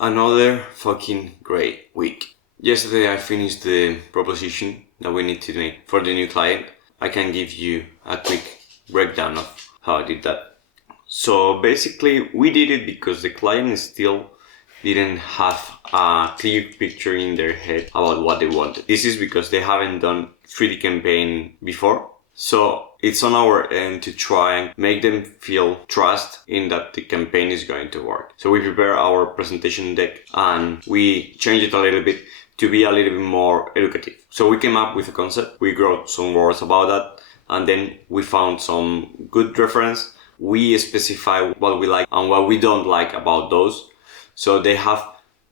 Another fucking great week. Yesterday I finished the proposition that we need to make for the new client. I can give you a quick breakdown of how I did that. So basically we did it because the client still didn't have a clear picture in their head about what they wanted. This is because they haven't done 3D campaign before. So it's on our end to try and make them feel trust in that the campaign is going to work. So we prepare our presentation deck and we change it a little bit to be a little bit more educative. So we came up with a concept, we wrote some words about that, and then we found some good reference. We specify what we like and what we don't like about those. So they have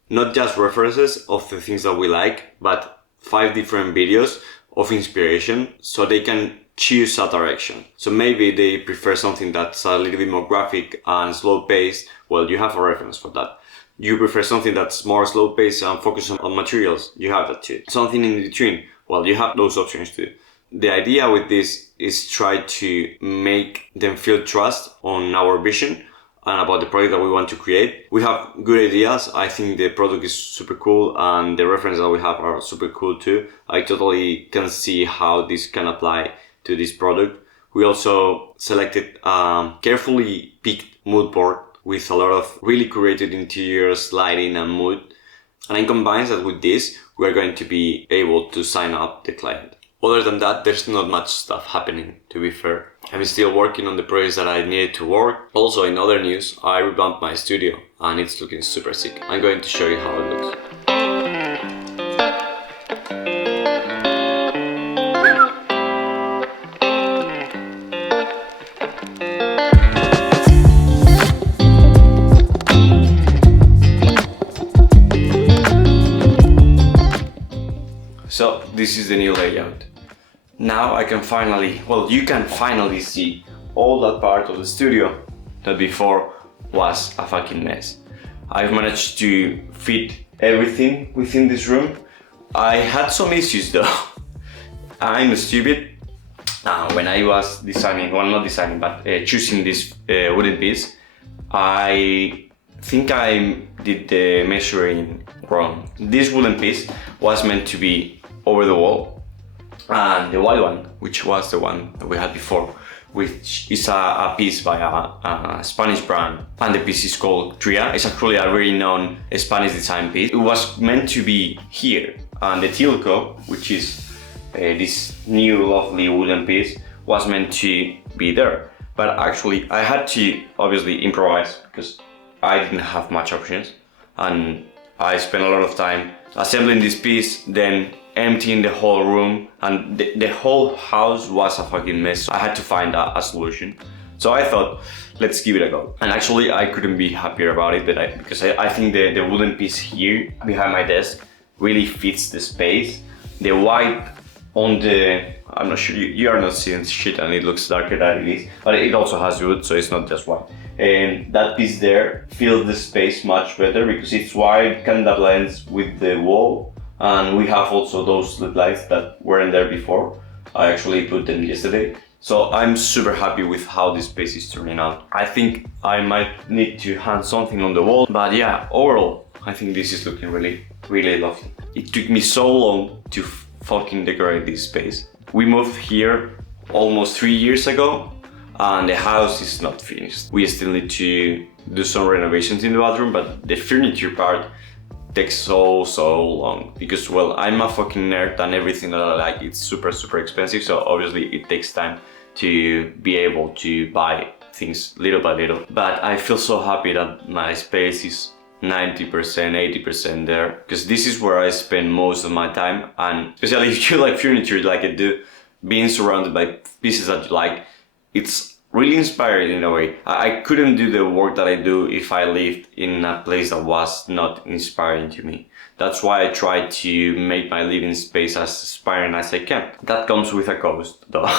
not just references of the things that we like, but 5 different videos of inspiration so they can choose a direction. So maybe they prefer something that's a little bit more graphic and slow paced. Well, you have a reference for that. You prefer something that's more slow paced and focused on materials. You have that too. Something in between. Well, you have those options too. The idea with this is try to make them feel trust on our vision and about the product that we want to create. We have good ideas. I think the product is super cool and the references that we have are super cool too. I totally can see how this can apply to this product. We also selected a carefully picked mood board with a lot of really curated interiors, lighting and mood. And then combines that with this, we're going to be able to sign up the client. Other than that, there's not much stuff happening, to be fair. I'm still working on the projects that I needed to work. Also, in other news, I revamped my studio and it's looking super sick. I'm going to show you how it looks. So this is the new layout. Now I can finally, you can finally see all that part of the studio that before was a fucking mess. I've managed to fit everything within this room. I had some issues though. I'm stupid. When I was designing, choosing this wooden piece, I think I did the measuring wrong. This wooden piece was meant to be over the wall, and the white one, which was the one that we had before, which is a piece by a Spanish brand, and the piece is called Tria. It's actually a very known Spanish design piece. It was meant to be here, and the Tilco, which is this new lovely wooden piece, was meant to be there. But actually I had to obviously improvise because I didn't have much options, and I spent a lot of time assembling this piece, then emptying the whole room, and the whole house was a fucking mess. I had to find a solution. So I thought, let's give it a go. And actually I couldn't be happier about it because I think the wooden piece here behind my desk really fits the space. The white on the, I'm not sure, you are not seeing shit and it looks darker than it is, but it also has wood, so it's not just white. And that piece there fills the space much better because it's white, kinda blends with the wall. And we have also those LED lights that weren't there before. I actually put them yesterday. So I'm super happy with how this space is turning out. I think I might need to hang something on the wall, but yeah, overall, I think this is looking really, really lovely. It took me so long to fucking decorate this space. We moved here almost 3 years ago, and the house is not finished. We still need to do some renovations in the bathroom, but the furniture part takes so long because, well, I'm a fucking nerd and everything that I like, it's super expensive, so obviously it takes time to be able to buy things little by little. But I feel so happy that my space is 90%, 80% there, because this is where I spend most of my time, and especially if you like furniture like I do, being surrounded by pieces that you like, it's really inspiring in a way. I couldn't do the work that I do if I lived in a place that was not inspiring to me. That's why I try to make my living space as inspiring as I can. That comes with a cost though.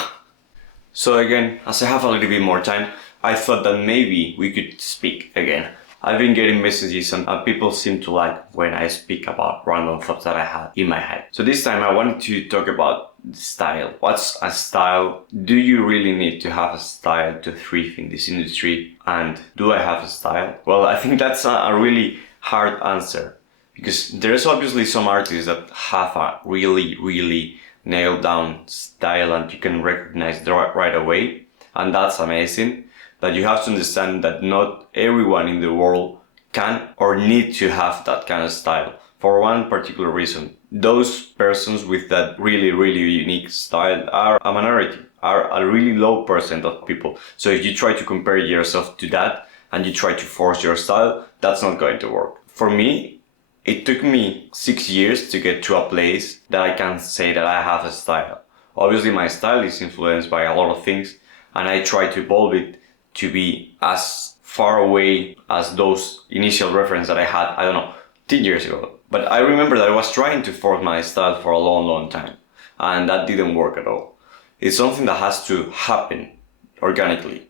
So again, as I have a little bit more time, I thought that maybe we could speak again. I've been getting messages and people seem to like when I speak about random thoughts that I had in my head. So this time I wanted to talk about style. What's a style? Do you really need to have a style to thrive in this industry? And do I have a style? Well, I think that's a really hard answer, because there's obviously some artists that have a really nailed down style and you can recognize it right away, and that's amazing. But you have to understand that not everyone in the world can or need to have that kind of style for one particular reason. Those persons with that really unique style are a minority, are a really low percent of people. So if you try to compare yourself to that and you try to force your style, that's not going to work. For me, it took me 6 years to get to a place that I can say that I have a style. Obviously my style is influenced by a lot of things, and I try to evolve it to be as far away as those initial references that I had, I don't know, 10 years ago. But I remember that I was trying to force my style for a long time, and that didn't work at all. It's something that has to happen organically.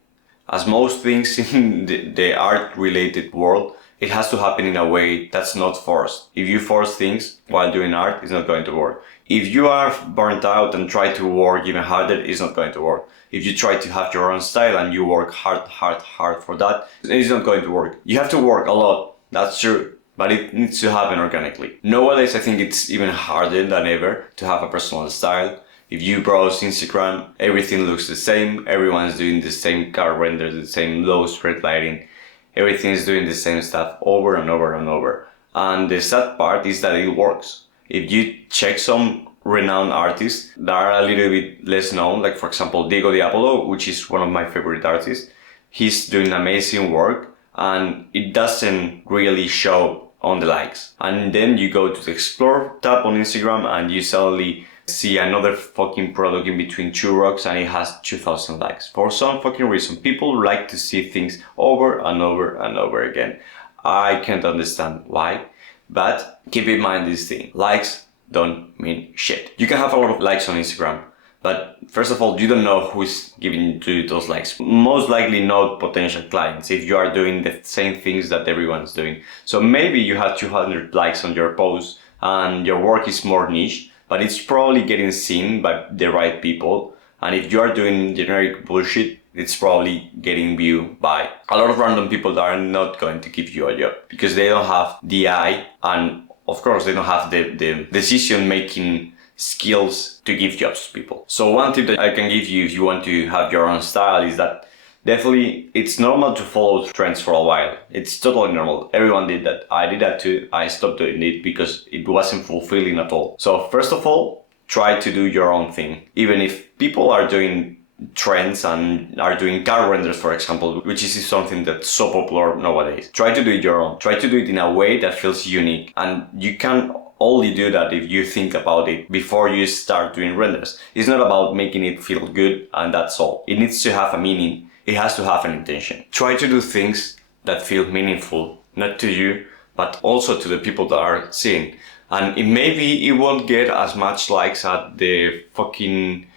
As most things in the art-related world, it has to happen in a way that's not forced. If you force things while doing art, it's not going to work. If you are burnt out and try to work even harder, it's not going to work. If you try to have your own style and you work hard for that, it's not going to work. You have to work a lot, that's true, but it needs to happen organically. Nowadays, I think it's even harder than ever to have a personal style. If you browse Instagram, everything looks the same, everyone's doing the same car render, the same low spread lighting, everything is doing the same stuff over and over. And the sad part is that it works. If you check some renowned artists that are a little bit less known, like for example Diego Diablo, which is one of my favorite artists, he's doing amazing work and it doesn't really show on the likes. And then you go to the Explore tab on Instagram and you suddenly see another fucking product in between two rocks and it has 2,000 likes. For some fucking reason, people like to see things over and over again. I can't understand why, but keep in mind this thing. Likes don't mean shit. You can have a lot of likes on Instagram, but first of all, you don't know who's giving you those likes. Most likely not potential clients if you are doing the same things that everyone's doing. So maybe you have 200 likes on your post and your work is more niche, but it's probably getting seen by the right people. And if you are doing generic bullshit, it's probably getting viewed by a lot of random people that are not going to give you a job because they don't have the eye and of course they don't have the decision-making skills to give jobs to people. So one tip that I can give you if you want to have your own style is that definitely it's normal to follow trends for a while. It's totally normal. Everyone did that. I did that too. I stopped doing it because it wasn't fulfilling at all. So first of all, try to do your own thing. Even if people are doing trends and are doing car renders, for example, which is something that's so popular nowadays. Try to do it your own. Try to do it in a way that feels unique. And you can only do that if you think about it before you start doing renders. It's not about making it feel good and that's all. It needs to have a meaning. It has to have an intention. Try to do things that feel meaningful, not to you, but also to the people that are seeing. And maybe it won't get as much likes as the fucking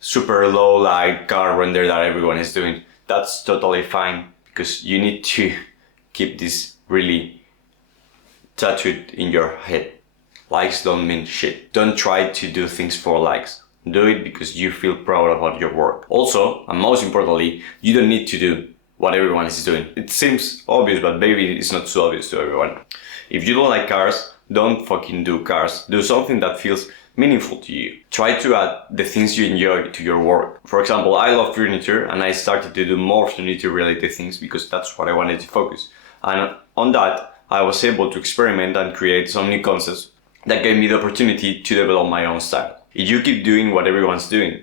super low light car render that everyone is doing. That's totally fine because you need to keep this really tattooed in your head. Likes don't mean shit. Don't try to do things for likes. Do it because you feel proud about your work. Also, and most importantly, you don't need to do what everyone is doing. It seems obvious, but maybe it's not so obvious to everyone. If you don't like cars, don't fucking do cars. Do something that feels meaningful to you. Try to add the things you enjoy to your work. For example, I love furniture and I started to do more furniture related things because that's what I wanted to focus. And on that, I was able to experiment and create some new concepts that gave me the opportunity to develop my own style. If you keep doing what everyone's doing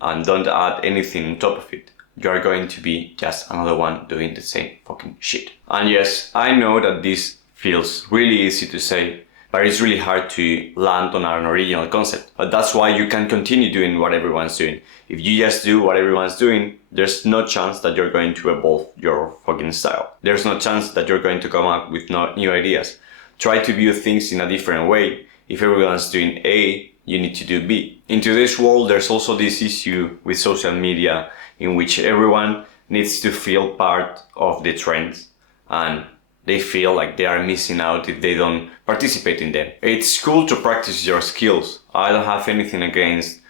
and don't add anything on top of it, you are going to be just another one doing the same fucking shit. And yes, I know that this feels really easy to say, but it's really hard to land on an original concept. But that's why you can continue doing what everyone's doing. If you just do what everyone's doing, there's no chance that you're going to evolve your fucking style. There's no chance that you're going to come up with new ideas. Try to view things in a different way. If everyone's doing A, you need to do B. In today's world, there's also this issue with social media in which everyone needs to feel part of the trends and they feel like they are missing out if they don't participate in them. It's cool to practice your skills. I don't have anything against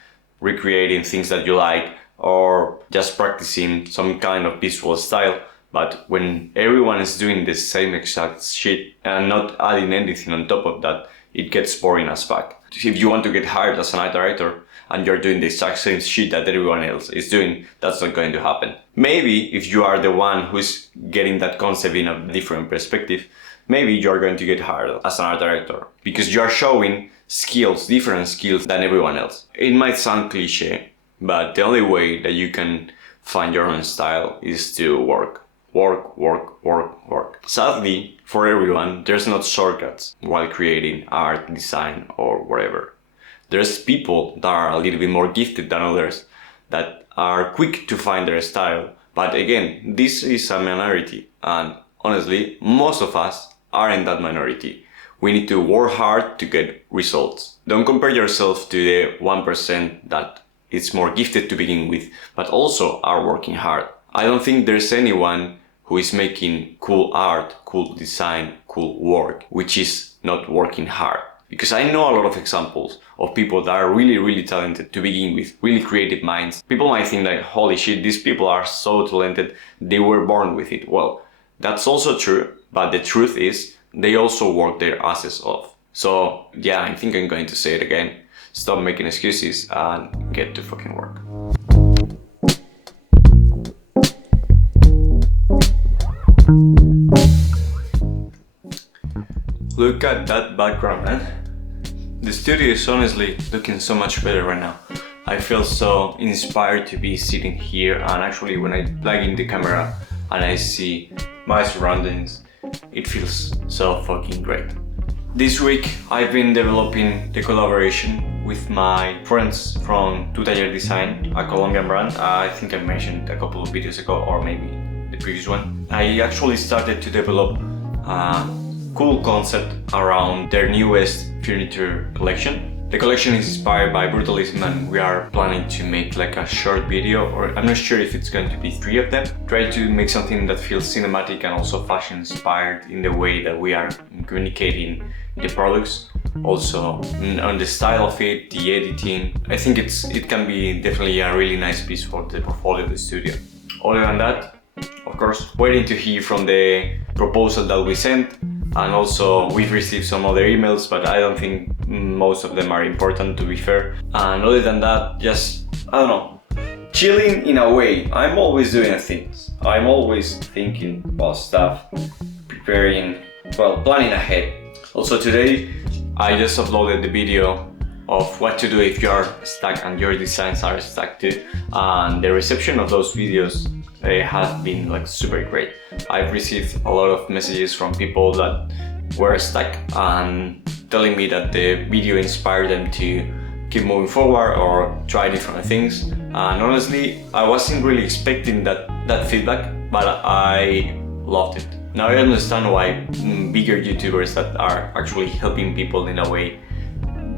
recreating things that you like or just practicing some kind of visual style, But when everyone is doing the same exact shit and not adding anything on top of that, it gets boring as fuck. If you want to get hired as an art director and you're doing the exact same shit that everyone else is doing, that's not going to happen. Maybe if you are the one who's getting that concept in a different perspective, maybe you're going to get hired as an art director because you're showing skills, different skills than everyone else. It might sound cliche, but the only way that you can find your own style is to work. Sadly, for everyone, there's not shortcuts while creating art, design, or whatever. There's people that are a little bit more gifted than others, that are quick to find their style. But again, this is a minority, and honestly, most of us are in that minority. We need to work hard to get results. Don't compare yourself to the 1% that is more gifted to begin with, but also are working hard. I don't think there's anyone who is making cool art, cool design, cool work, which is not working hard. Because I know a lot of examples of people that are really talented to begin with, really creative minds. People might think like, holy shit, these people are so talented, they were born with it. Well, that's also true, but the truth is, they also work their asses off. So yeah, I think I'm going to say it again. Stop making excuses and get to fucking work. Look at that background, man. The studio is honestly looking so much better right now. I feel so inspired to be sitting here, and actually when I plug in the camera and I see my surroundings, it feels so fucking great. This week I've been developing the collaboration with my friends from Two Taller Design, a Colombian brand. I think I mentioned a couple of videos ago, or maybe the previous one. I actually started to develop a cool concept around their newest furniture collection. The collection is inspired by Brutalism, and we are planning to make like a short video, or I'm not sure if it's going to be 3 of them. Try to make something that feels cinematic and also fashion inspired in the way that we are communicating the products. Also on the style of it, the editing. I think it can be definitely a really nice piece for the portfolio of the studio. Other than that, of course, waiting to hear from the proposal that we sent. And also we've received some other emails, but I don't think most of them are important, to be fair. And other than that, just, I don't know, chilling in a way. I'm always doing things. I'm always thinking about stuff, preparing, well, planning ahead. Also today, I just uploaded the video of what to do if you are stuck and your designs are stuck too. And the reception of those videos has been like super great. I've received a lot of messages from people that were stuck and telling me that the video inspired them to keep moving forward or try different things. And honestly, I wasn't really expecting that feedback, but I loved it. Now I understand why bigger YouTubers that are actually helping people in a way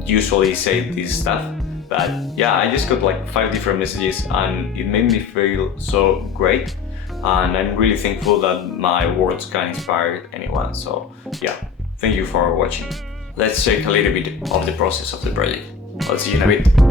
usually say this stuff. But yeah, I just got like 5 different messages and it made me feel so great. And I'm really thankful that my words can inspire anyone. So yeah, thank you for watching. Let's check a little bit of the process of the project. I'll see you in a bit.